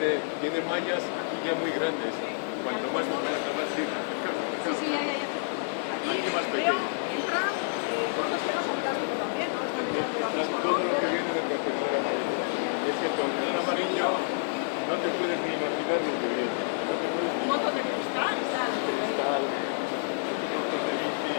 tiene mallas aquí ya muy grandes. Cuanto más planta más sí. Sí, ya. Aquí más pequeño. Entra todos los temas fantásticos también, ¿no? Todo lo que viene del contenedor amarillo. Es que el contenedor amarillo no te puedes ni imaginar lo que viene. Un montón de cristal. Cristal, motos de bici.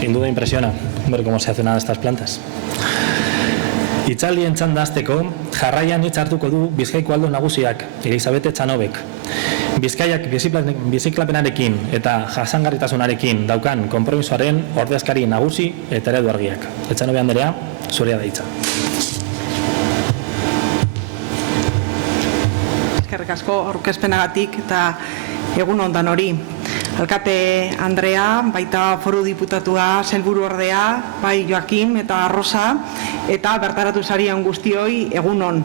Sin duda impresiona ver cómo se hace una de estas plantas. Itzaldien txanda hasteko, jarraian hitz hartuko du Bizkaiko aldo nagusiak, Elisabete Txanobek. Bizkaiak biziklapenarekin eta jasangarritasunarekin daukan konpromisoaren ordezkari nagusi eta eredu argiak. Etxanobe Anderea, zurea da hitza. Eskerrik asko aurkezpenagatik eta egun ondan hori. Alkate Andrea, baita foru diputatua, sailburu ordea, bai Joakim eta Rosa, eta bertaratu zarian guztioi egun on.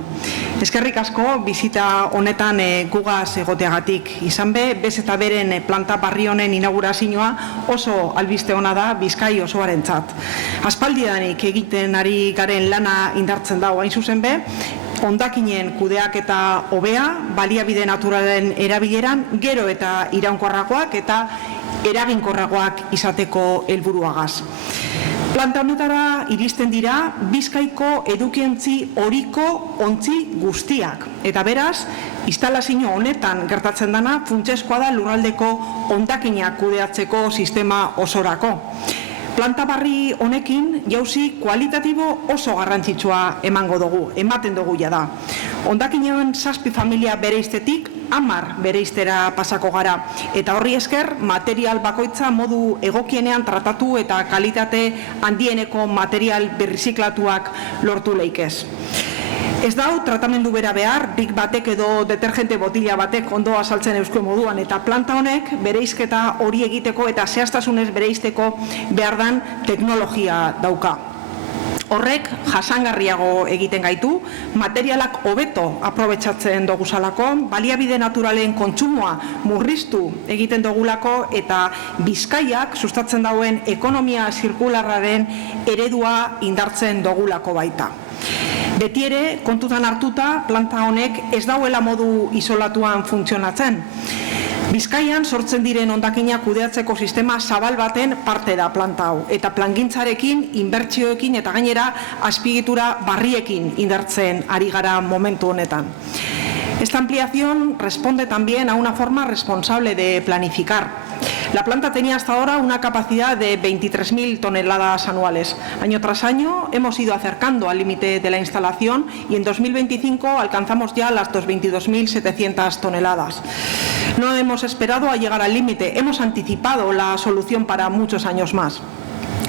Eskerrik asko bizita honetan gugaz egoteagatik. Izan be, bez eta beren planta barri honen inaugurazioa oso albiste ona da Bizkai osoarentzat. Aspaldidanik egiten ari garen lana indartzen dago hain zuzen be, hondakinen kudeaketa hobea, baliabide naturalen erabileran gero eta iraunkorragoak eta eraginkorragoak izateko helburuagaz. Planta honetara iristen dira Bizkaiko edukientzi oriko ontzi guztiak. Eta beraz, instalazio honetan gertatzen dana funtsezkoa da lurraldeko hondakinak kudeatzeko sistema osorako. Planta barri honekin jauzi kualitatibo oso garrantzitsua ematen dugu jada. Hondakinen 7 familia bereiztetik 10 bereiztera pasako gara. Eta horri esker, material bakoitza modu egokienean tratatu eta kalitate handieneko material berriziklatuak lortu leikez. Ez dau, tratamendu bera behar, bik batek edo detergente botila batek ondo azaltzen eusko moduan, eta planta honek bereizketa hori egiteko eta zehaztasunez bereizteko behar dan teknologia dauka. Horrek jasangarriago egiten gaitu, materialak hobeto aprobetxatzen doguzalako, baliabide naturalen kontsumoa murriztu egiten dogulako eta Bizkaiak sustatzen dauen ekonomia zirkularraren eredua indartzen dogulako baita. Beti ere, kontutan hartuta, planta honek ez dauela modu isolatuan funtzionatzen. Bizkaian sortzen diren hondakinak kudeatzeko sistema zabal baten parte da planta hau, eta plangintzarekin, inbertsioekin eta gainera azpiegitura barriekin indartzen ari gara momentu honetan. Esta ampliación responde también a una forma responsable de planificar. La planta tenía hasta ahora una capacidad de 23.000 toneladas anuales. Año tras año hemos ido acercando al límite de la instalación y en 2025 alcanzamos ya las 22.700 toneladas. No hemos esperado a llegar al límite, hemos anticipado la solución para muchos años más.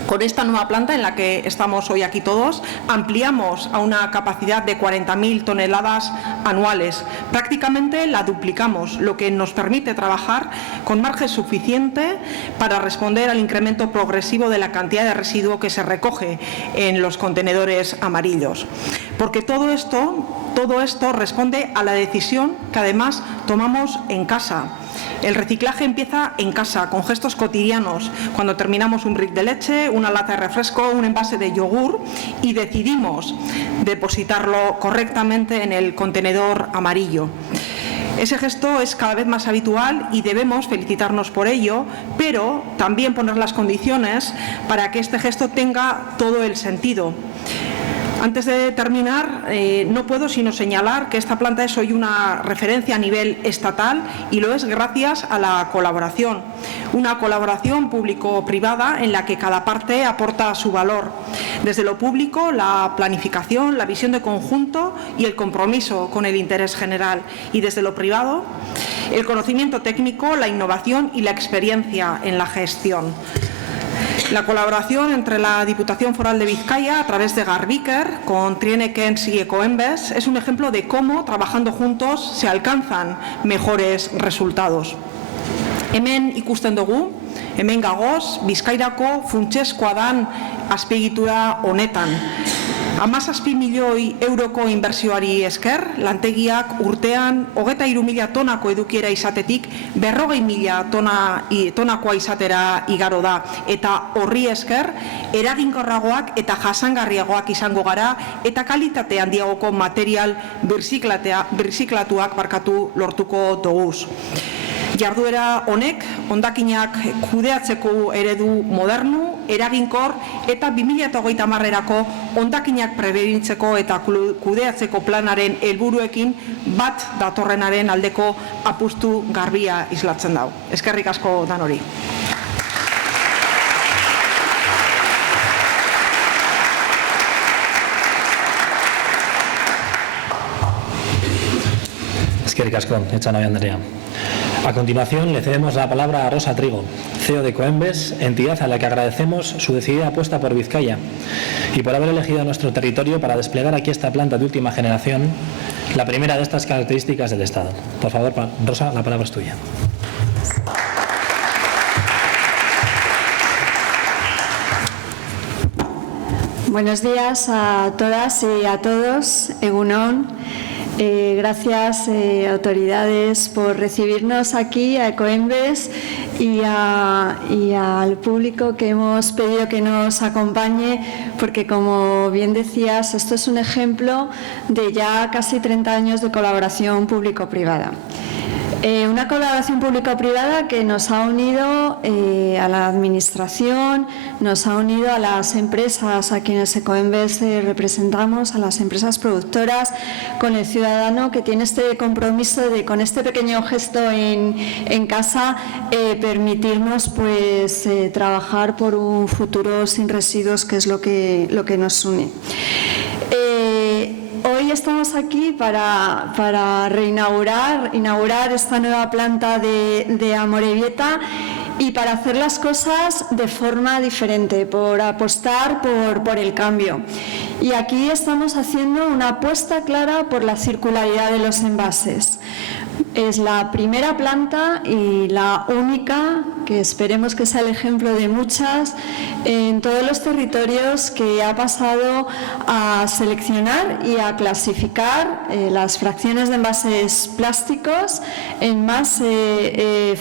Con esta nueva planta en la que estamos hoy aquí todos, ampliamos a una capacidad de 40.000 toneladas anuales. Prácticamente la duplicamos, lo que nos permite trabajar con margen suficiente para responder al incremento progresivo de la cantidad de residuo que se recoge en los contenedores amarillos. Porque todo esto responde a la decisión que además tomamos en casa. El reciclaje empieza en casa, con gestos cotidianos, cuando terminamos un brick de leche, una lata de refresco, un envase de yogur y decidimos depositarlo correctamente en el contenedor amarillo. Ese gesto es cada vez más habitual y debemos felicitarnos por ello, pero también poner las condiciones para que este gesto tenga todo el sentido. Antes de terminar, no puedo sino señalar que esta planta es hoy una referencia a nivel estatal y lo es gracias a la colaboración. Una colaboración público-privada en la que cada parte aporta su valor. Desde lo público, la planificación, la visión de conjunto y el compromiso con el interés general. Y desde lo privado, el conocimiento técnico, la innovación y la experiencia en la gestión. La colaboración entre la Diputación Foral de Bizkaia a través de Garbiker con Trienekens y Ecoembes es un ejemplo de cómo, trabajando juntos, se alcanzan mejores resultados. Hemen ikusten dugu, hemen gagoz, Bizkairako funtsezkoa dan azpiegitura honetan. 17 milioi euroko inbertsioari esker, lantegiak urtean 23.000 tonako edukiera izatetik 40.000 tonakoa izatera igaro da. Eta horri esker, eraginkorragoak eta jasangarriagoak izango gara eta kalitate handiagoko material birziklatuak lortuko doguz. Jarduera honek, hondakinak kudeatzeko eredu modernu, eraginkor eta 2030erako hondakinak prebenitzeko eta kudeatzeko planaren helburuekin bat datorrenaren aldeko apustu garbia islatzen dau. Eskerrik asko danori. Eskerrik asko, Etxanobe Andrea. A continuación, le cedemos la palabra a Rosa Trigo, CEO de Ecoembes, entidad a la que agradecemos su decidida apuesta por Bizkaia y por haber elegido nuestro territorio para desplegar aquí esta planta de última generación, la primera de estas características del Estado. Por favor, Rosa, la palabra es tuya. Buenos días a todas y a todos. Egunon. Gracias, autoridades, por recibirnos aquí a Ecoembes y al público que hemos pedido que nos acompañe, porque como bien decías, esto es un ejemplo de ya casi 30 años de colaboración público-privada. Una colaboración público-privada que nos ha unido a la administración, nos ha unido a las empresas a quienes Ecoembes representamos, a las empresas productoras, con el ciudadano que tiene este compromiso de, con este pequeño gesto en casa, permitirnos pues trabajar por un futuro sin residuos, que es lo que nos une. Hoy estamos aquí para inaugurar esta nueva planta de Amorebieta y para hacer las cosas de forma diferente, por apostar por el cambio. Y aquí estamos haciendo una apuesta clara por la circularidad de los envases. Es la primera planta y la única, que esperemos que sea el ejemplo de muchas, en todos los territorios, que ha pasado a seleccionar y a clasificar las fracciones de envases plásticos en más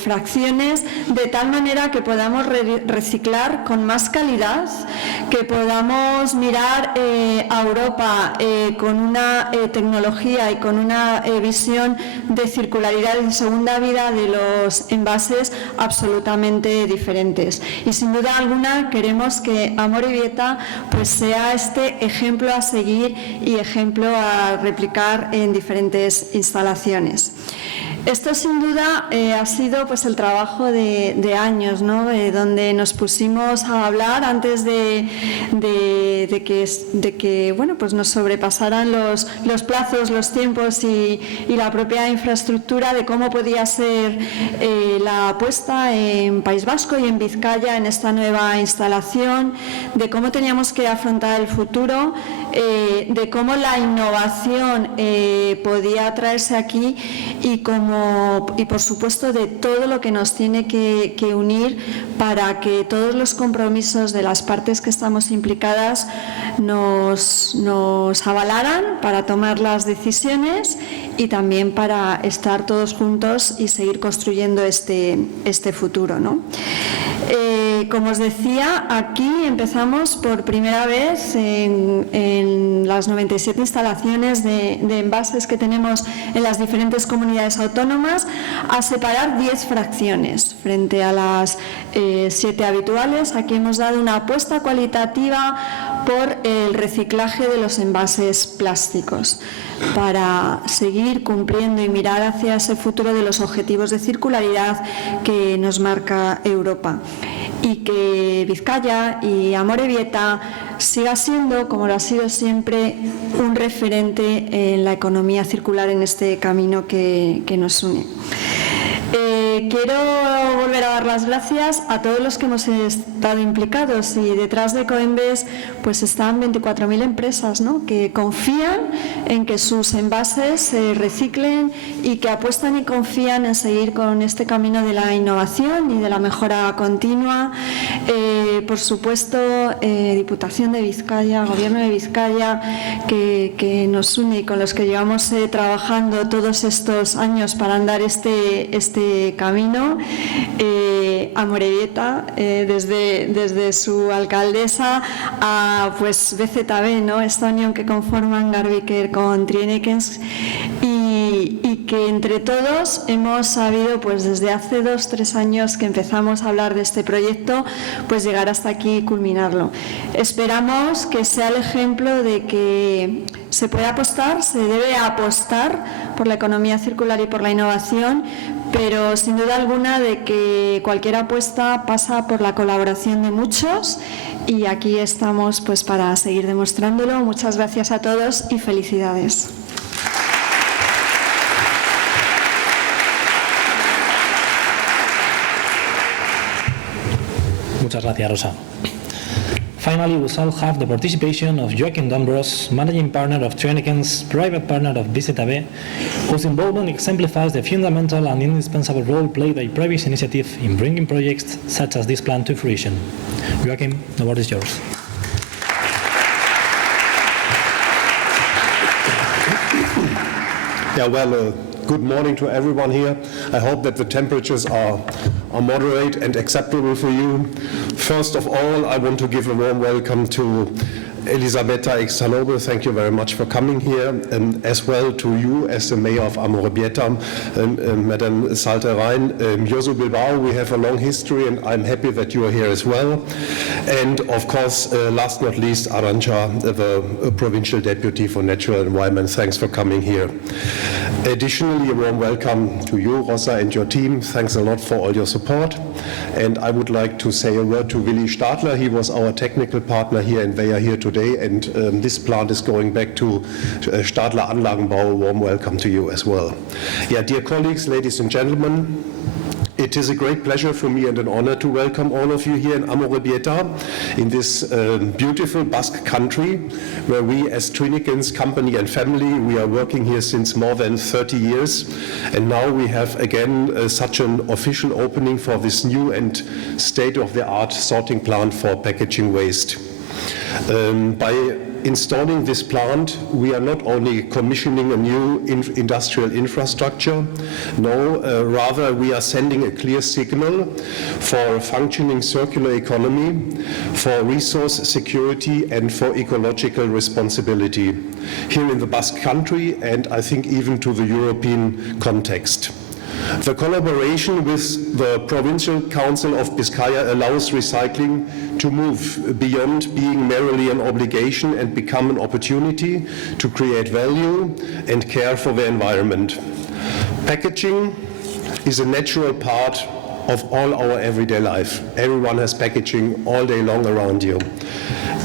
fracciones, de tal manera que podamos reciclar con más calidad, que podamos mirar a Europa con una tecnología y con una visión de circularidad y segunda vida de los envases absolutamente diferentes. Y sin duda alguna queremos que Amorebieta pues sea este ejemplo a seguir y ejemplo a replicar en diferentes instalaciones. Esto sin duda ha sido pues el trabajo de años, ¿no? Donde nos pusimos a hablar antes de que bueno, pues nos sobrepasaran los plazos, los tiempos y la propia infraestructura, de cómo podía ser la apuesta en País Vasco y en Vizcaya en esta nueva instalación, de cómo teníamos que afrontar el futuro, de cómo la innovación podía traerse aquí y por supuesto de todo lo que nos tiene que unir para que todos los compromisos de las partes que estamos implicadas nos avalaran para tomar las decisiones y también para estar todos juntos y seguir construyendo este futuro, ¿no? Como os decía, aquí empezamos por primera vez en las 97 instalaciones de envases que tenemos en las diferentes comunidades autónomas a separar 10 fracciones frente a las 7 habituales. Aquí hemos dado una apuesta cualitativa por el reciclaje de los envases plásticos para seguir cumpliendo y mirar hacia ese futuro de los objetivos de circularidad que nos marca Europa, y que Vizcaya y Amorebieta siga siendo, como lo ha sido siempre, un referente en la economía circular en este camino que nos une. Quiero volver a dar las gracias a todos los que hemos estado implicados, y detrás de Ecoembes pues están 24.000 empresas, ¿no?, que confían en que sus envases se reciclen y que apuestan y confían en seguir con este camino de la innovación y de la mejora continua. Por supuesto, Diputación de Vizcaya, Gobierno de Vizcaya, que nos une y con los que llevamos trabajando todos estos años para andar este camino. Amorebieta, desde su alcaldesa a pues BZB, ¿no?, esta unión que conforman Garbiker con Trienekens, y que entre todos hemos sabido, pues desde hace 2-3 años que empezamos a hablar de este proyecto, pues llegar hasta aquí y culminarlo. Esperamos que sea el ejemplo de que se puede apostar, se debe apostar por la economía circular y por la innovación, pero sin duda alguna de que cualquier apuesta pasa por la colaboración de muchos, y aquí estamos pues para seguir demostrándolo. Muchas gracias a todos y felicidades. Muchas gracias, Rosa. Finally, we shall have the participation of Joachim Dombros, managing partner of Trienekens, private partner of VZB, whose involvement exemplifies the fundamental and indispensable role played by private initiative in bringing projects such as this plant to fruition. Joachim, the word is yours. Yeah, well, good morning to everyone here. I hope that the temperatures are moderate and acceptable for you. First of all, I want to give a warm welcome to Elisabetta Ixtanoble. Thank you very much for coming here, and as well to you as the mayor of Amorebieta, Madam Salterein. Josu Bilbao, we have a long history, and I'm happy that you are here as well. And of course, last not least, Arantxa, the provincial deputy for natural environment. Thanks for coming here. Additionally, a warm welcome to you, Rosa, and your team. Thanks a lot for all your support. And I would like to say a word to Willi Stadler. He was our technical partner here, and they are here today. And this plant is going back to Stadler Anlagenbau. A warm welcome to you as well. Yeah, dear colleagues, ladies and gentlemen, it is a great pleasure for me and an honor to welcome all of you here in Amorebieta, in this beautiful Basque country, where we as Trinicans company and family, we are working here since more than 30 years. And now we have again such an official opening for this new and state-of-the-art sorting plant for packaging waste. By installing this plant, we are not only commissioning a new industrial infrastructure, no, rather we are sending a clear signal for a functioning circular economy, for resource security and for ecological responsibility here in the Basque country, and I think even to the European context. The collaboration with the Provincial Council of Bizkaia allows recycling to move beyond being merely an obligation and become an opportunity to create value and care for the environment. Packaging is a natural part of all our everyday life. Everyone has packaging all day long around you.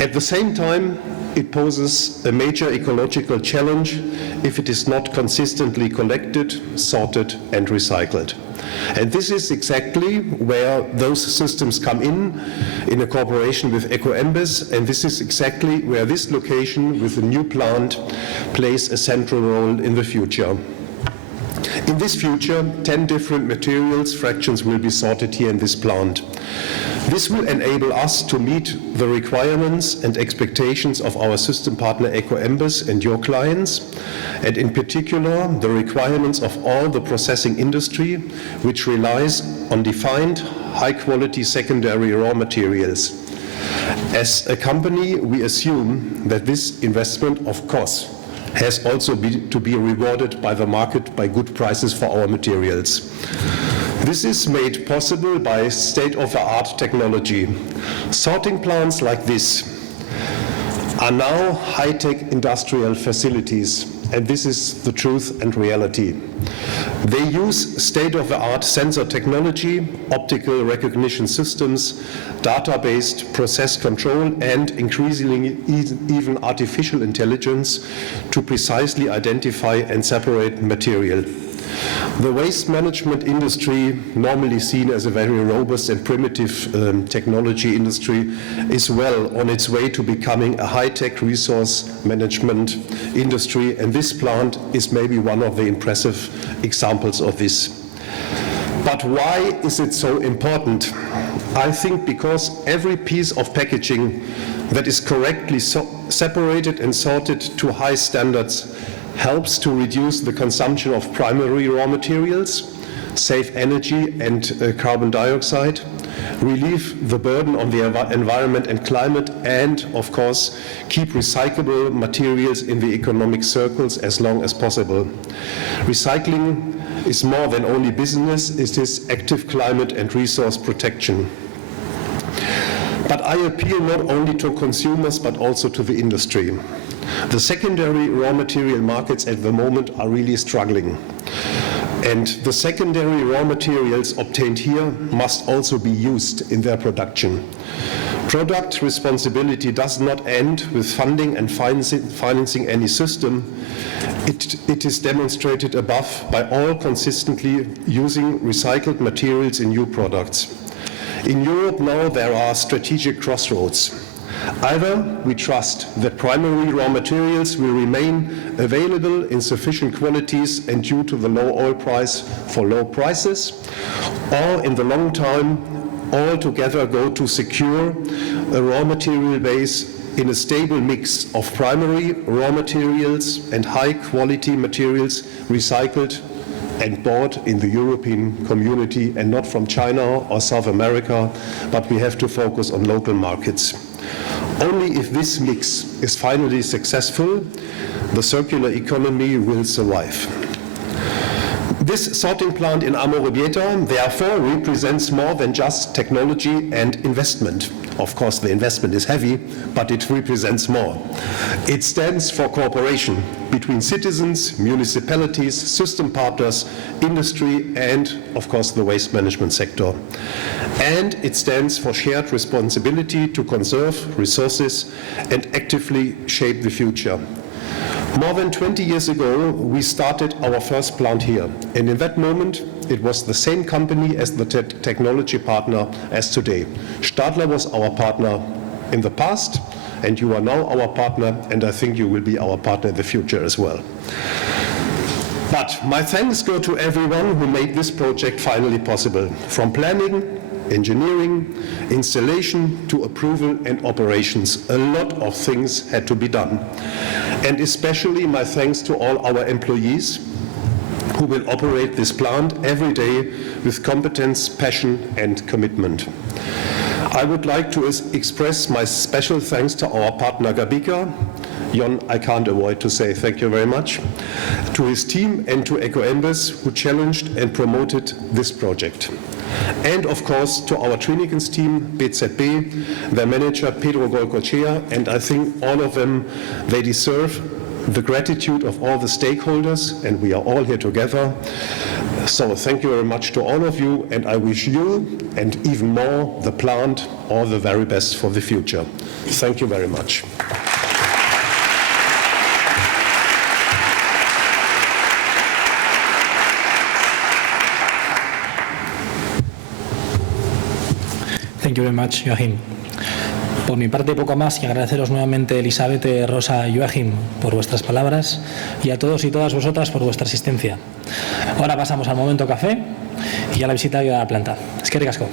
At the same time, it poses a major ecological challenge if it is not consistently collected, sorted, and recycled. And this is exactly where those systems come in a cooperation with EcoEmbes, and this is exactly where this location with the new plant plays a central role in the future. In this future, 10 different materials fractions will be sorted here in this plant. This will enable us to meet the requirements and expectations of our system partner EcoEmbes and your clients, and in particular the requirements of all the processing industry, which relies on defined high-quality secondary raw materials. As a company, we assume that this investment, of course, has also to be rewarded by the market by good prices for our materials. This is made possible by state-of-the-art technology. Sorting plants like this are now high-tech industrial facilities, and this is the truth and reality. They use state-of-the-art sensor technology, optical recognition systems, data-based process control, and increasingly even artificial intelligence to precisely identify and separate material. The waste management industry, normally seen as a very robust and primitive technology industry, is well on its way to becoming a high-tech resource management industry, and this plant is maybe one of the impressive examples of this. But why is it so important? I think because every piece of packaging that is correctly separated and sorted to high standards helps to reduce the consumption of primary raw materials, save energy and carbon dioxide, relieve the burden on the environment and climate, and, of course, keep recyclable materials in the economic circles as long as possible. Recycling is more than only business, it is active climate and resource protection. But I appeal not only to consumers but also to the industry. The secondary raw material markets at the moment are really struggling. And the secondary raw materials obtained here must also be used in their production. Product responsibility does not end with funding and financing any system. It is demonstrated above by all consistently using recycled materials in new products. In Europe now there are strategic crossroads. Either we trust that primary raw materials will remain available in sufficient quantities and due to the low oil price for low prices, or in the long term all together go to secure a raw material base in a stable mix of primary raw materials and high-quality materials recycled and bought in the European community and not from China or South America, but we have to focus on local markets. Only if this mix is finally successful, the circular economy will survive. This sorting plant in Amorebieta, therefore, represents more than just technology and investment. Of course, the investment is heavy, but it represents more. It stands for cooperation between citizens, municipalities, system partners, industry, and, of course, the waste management sector. And it stands for shared responsibility to conserve resources and actively shape the future. More than 20 years ago, we started our first plant here, and in that moment, it was the same company as the technology partner as today. Stadler was our partner in the past, and you are now our partner, and I think you will be our partner in the future as well. But my thanks go to everyone who made this project finally possible, from planning, engineering, installation to approval and operations. A lot of things had to be done. And especially my thanks to all our employees who will operate this plant every day with competence, passion and commitment. I would like to express my special thanks to our partner Gabika. Jon, I can't avoid to say thank you very much, to his team and to EcoEmbers who challenged and promoted this project. And of course to our Trinikens team, BZB, their manager Pedro Golcochea, and I think all of them, they deserve the gratitude of all the stakeholders, and we are all here together. So thank you very much to all of you, and I wish you, and even more, the plant, all the very best for the future. Thank you very much. Thank you very much, Joachim. Por mi parte, poco más que agradeceros nuevamente, Elisabeth, Rosa y Joachim, por vuestras palabras y a todos y todas vosotras por vuestra asistencia. Ahora pasamos al momento café y a la visita a la planta. Eskerrik asko.